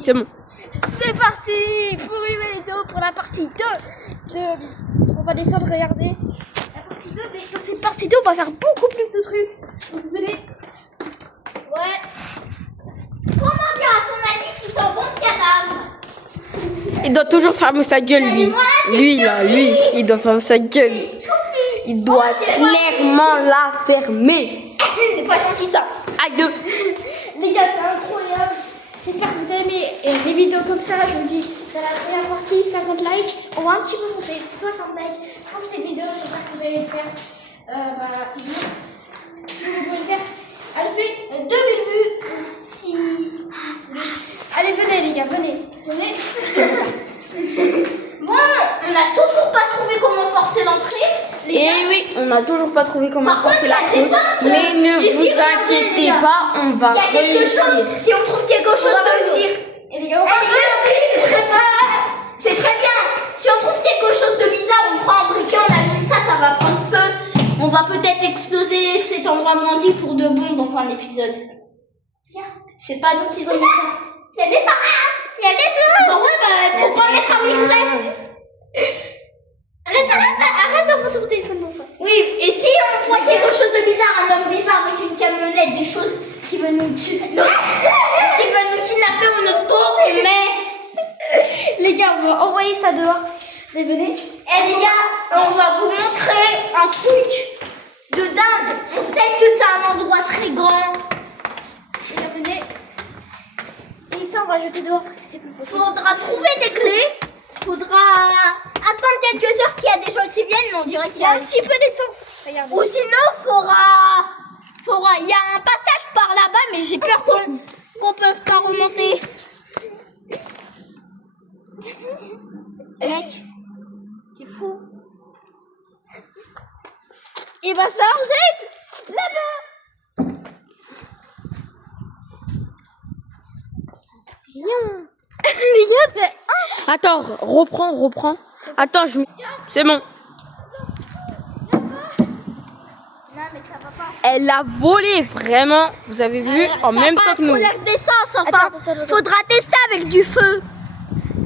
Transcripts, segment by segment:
C'est bon. C'est parti pour une nouvelle vidéo pour la partie 2 On va descendre, regarder la partie 2, mais dans cette partie 2, on va faire beaucoup plus de trucs. Donc venez. Ouais. Comment dire à son ami qui sent bon de cadavre? Il doit toujours fermer sa gueule, lui. Lui, il doit fermer sa gueule. Il doit clairement la fermer. C'est pas gentil ça. Aïe. Les gars, c'est incroyable. J'espère que vous avez aimé des vidéos comme ça. Je vous dis, c'est la première partie, 50 likes. On va un petit peu monter 60 likes pour cette vidéo. J'espère que vous allez le faire. C'est bien. Si vous pouvez le faire, elle fait 2000 vues. Si vous voulez. Allez, venez les gars, venez. Bon, on n'a toujours pas trouvé comment forcer l'entrée. Et oui, on n'a toujours pas trouvé comment forcer la clé. Mais ne vous inquiétez pas, on va réussir. Si on trouve quelque chose de réussir. Et les gars, c'est très bien. Si on trouve quelque chose de bizarre, on prend un briquet, on allume ça, ça va prendre feu. On va peut-être exploser cet endroit maudit pour de bon dans un épisode. C'est pas nous qui ont dit ça. Il y a des pharaons. Il y a des pharaons. Bon, ouais, faut pas mettre un micro. Arrête d'enfoncer mon téléphone dans ça. Oui, et si on voit quelque chose de bizarre, un homme bizarre avec une camionnette, des choses qui veut nous tuer, qui veut nous kidnapper ou notre peau, mais... Les gars, on va envoyer ça dehors. Venez. Eh les gars, on va vous montrer un truc de dingue. On sait que c'est un endroit très grand. Les gars, venez. Et ça, on va jeter dehors parce que c'est plus possible. Faudra trouver des clés. Faudra attendre quelques heures qu'il y a des gens qui viennent, mais on dirait qu'il y a un petit peu d'essence. Regardez. Ou sinon, il y a un passage par là-bas, mais j'ai peur qu'on peut pas remonter. Mec, t'es fou. Et bah ça, on jette là-bas. Viens. Les gars, c'est... Attends, reprends. Attends, c'est bon. Non, mais ça va pas. Elle a volé, vraiment. Vous avez vu, en même temps que nous. Ça d'essence, enfin. Faudra tester avec du feu.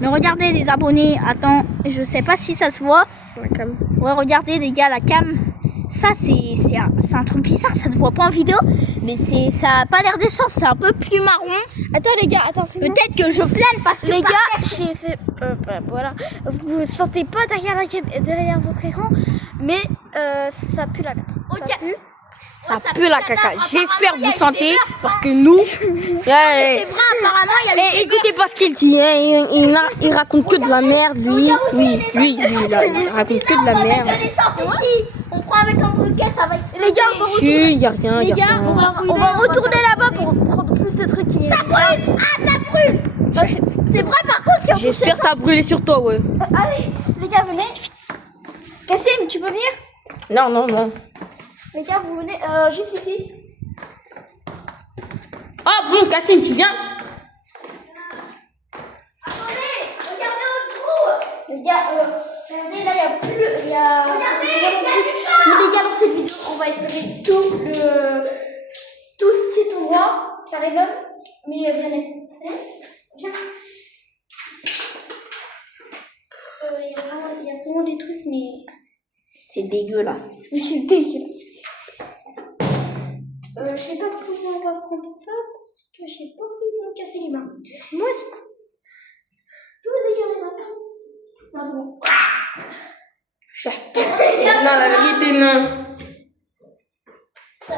Mais regardez les abonnés. Attends, je sais pas si ça se voit. La cam. Ouais, regardez les gars, la cam. Ça, c'est un truc bizarre. Ça se voit pas en vidéo. Mais ça a pas l'air d'essence. C'est un peu plus marron. Attends les gars, peut-être que je plane parce que... Les gars, voilà. Vous sentez pas derrière votre écran. Mais ça pue la merde. Ça pue. Ça pue la caca. J'espère que vous sentez, parce que nous... C'est vrai, apparemment, il y a écoutez pas ce qu'il dit, hein. Il raconte que de la merde, lui. Oui, il raconte que de la merde. Ici. On prend avec un briquet, ça va exploser. Les gars, on va retourner. Y a rien, les gars, on va retourner là-bas pour prendre plus de trucs. Ça brûle. Ah, ça brûle. C'est vrai, par contre, si on j'espère que ça a brûlé sur toi, ouais. Allez, les gars, venez. Cassim, tu peux venir? Non. Les gars, vous venez juste ici. Oh bon, Cassim, tu viens? Attendez, regardez notre trou. Les gars, regardez, là, il y a plus... Regardez, mais les gars, dans cette vidéo, on va explorer tout cet endroit. Ça résonne. Mais venez. Viens. Il y a vraiment des trucs, mais... C'est dégueulasse. Mais c'est dégueulasse. Je sais pas comment on va prendre ça parce que j'ai pas envie de me casser les mains. Moi aussi. Je me dégager les mains. Non, c'est bon. Non, la vérité, non. Ça...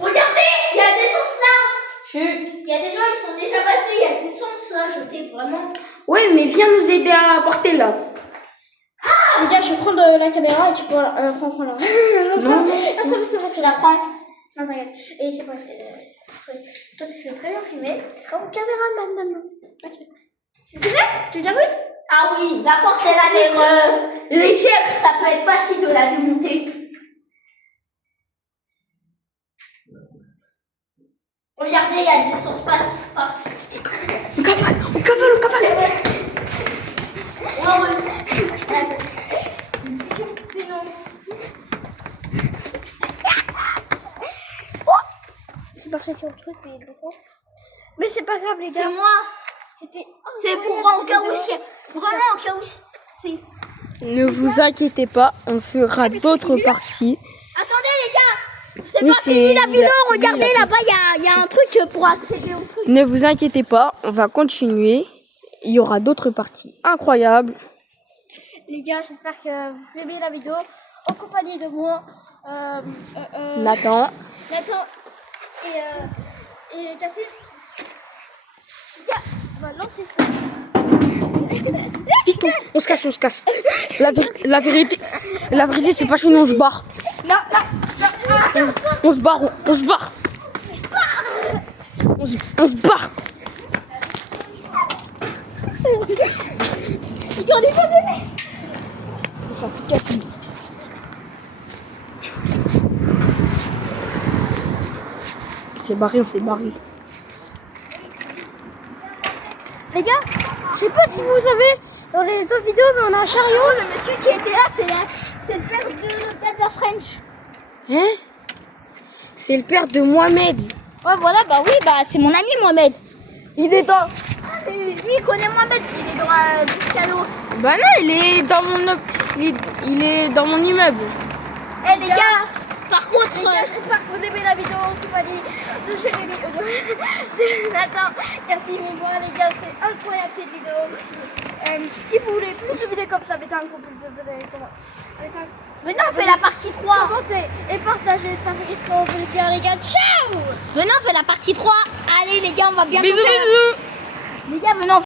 Regardez, il y a des sens là. Chut. Il y a des gens qui sont déjà passés, il y a des sens là, jetés vraiment. Ouais, mais viens nous aider à porter là. Les gars, je vais prendre la caméra et tu peux prendre là. Non. Ah, ça va, c'est la prendre. Non, t'inquiète. Et c'est pas... Toi, tu sais très bien filmer. Tu seras mon caméraman maintenant. Ok. C'est vrai? Tu veux dire oui? Ah oui, la porte, elle a l'air légère. Ça peut être facile de la démonter. Regardez, il y a des essences partout. On cavale. Ouais. C'est marché sur le truc, mais il y a de l'essence. Mais c'est pas grave, les gars. C'est moi. C'est pour en cas où c'est. Vraiment au cas où c'est. Ne vous inquiétez pas, on fera d'autres parties. Attendez les gars, c'est Oui, pas fini la vidéo. c'est Regardez fini, là-bas, il y a un truc pour accéder au truc. Ne vous inquiétez pas, on va continuer. Il y aura d'autres parties incroyables. Les gars, j'espère que vous aimez la vidéo en compagnie de moi, Nathan. Nathan et Cassine. Les gars, on va lancer ça. Vite, on se casse. La vérité, c'est pas fini, on se barre. Non. On se barre. On se barre. Regardez pas bébé. On s'en fout, Cassine. On s'est barré. Les gars, je sais pas si vous avez dans les autres vidéos, mais on a un chariot. Le monsieur qui était là, c'est le père de Plaza French. Hein? C'est le père de Mohamed. Ouais, voilà, bah oui, bah c'est mon ami Mohamed. Il est dans. Lui, il connaît Mohamed, il est dans Buscalo. Bah non, il est dans mon immeuble. Eh les gars, par contre, j'espère que vous aimez la vidéo en compagnie de Jérémy, de Nathan, Cassim et moi. Les gars, c'est incroyable cette vidéo. Si vous voulez plus de vidéos comme ça, mettez un commentaire. Maintenant, on fait la partie 3. Commentez et partagez, ça fait trop plaisir, les gars. Ciao! Maintenant, on fait la partie 3. Allez, les gars, on va bien. Bisous. Les gars, maintenant,